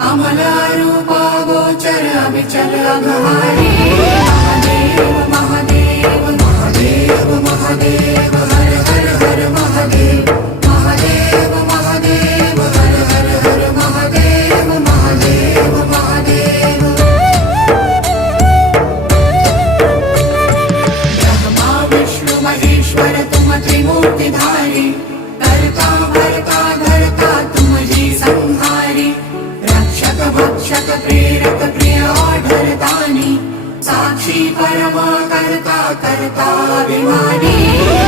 अमल रूपा गोचर अविचल अघहारी। महादेव महादेव महादेव महादेव हर हर हर महादेव। महादेव महादेव हर हर हर महादेव। महादेव महादेव ब्रह्मा विष्णु महेश्वर तुम त्रिमूर्तिधारी। करता भरता धरता तुम ही संहारी। रक्षक भक्षक प्रेरक प्रिय आढरतानी। साक्षी परमा करता करता अभिमानी।